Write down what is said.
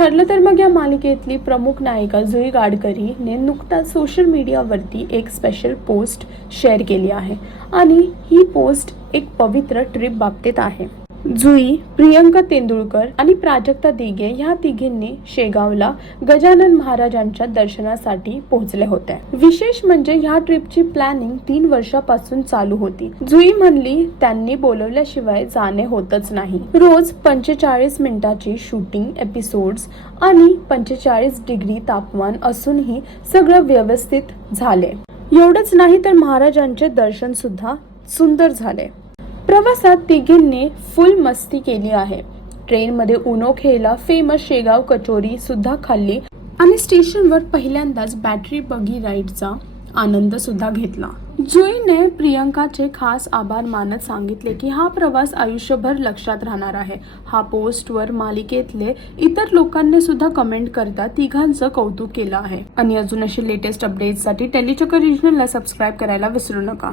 ठरलं तर मग या मालिकेतली प्रमुख नायिका जुई गाडकरीने नुकताच सोशल मीडियावरती एक स्पेशल पोस्ट शेअर केली आहे आणि ही पोस्ट एक पवित्र ट्रिप बाबतीत आहे। जुई, प्रियंका तेंडुलकर आणि प्राजक्ता दिघे ह्या तिघींनी शेगावला गजानन महाराजांच्या दर्शनासाठी पोहोचले होते। विशेष म्हणजे ह्या ट्रिपची प्लॅनिंग 3 वर्षापासून चालू होती। जुई म्हणली त्यांनी बोलवल्याशिवाय जाणे होतच नाही। रोज 45 मिनिटाची शूटिंग एपिसोड्स आणि 45 डिग्री तापमान असूनही सगळं व्यवस्थित झाले। एवढंच नाही तर महाराजांचे दर्शन सुद्धा सुंदर झाले। प्रवासात तिघींनी फुल मस्ती केली आहे। ट्रेनमध्ये उनो खेळला, फेमस शेगाव कचोरी सुद्धा खाल्ली आणि स्टेशनवर पहिल्यांदाच बॅटरी बगी राईडचा आनंद सुद्धा घेतला। जुईने प्रियंकाचे खास आभार मानत सांगितले की हा प्रवास आयुष्यभर लक्षात राहणार आहे। हा पोस्टवर मालिकेतले इतर लोकांनी सुद्धा कमेंट करता तिघांचं कौतुक केलं आहे। आणि अजून अशी लेटेस्ट अपडेट्ससाठी टेलीचक्र रिजनलला सबस्क्राईब करायला विसरू नका।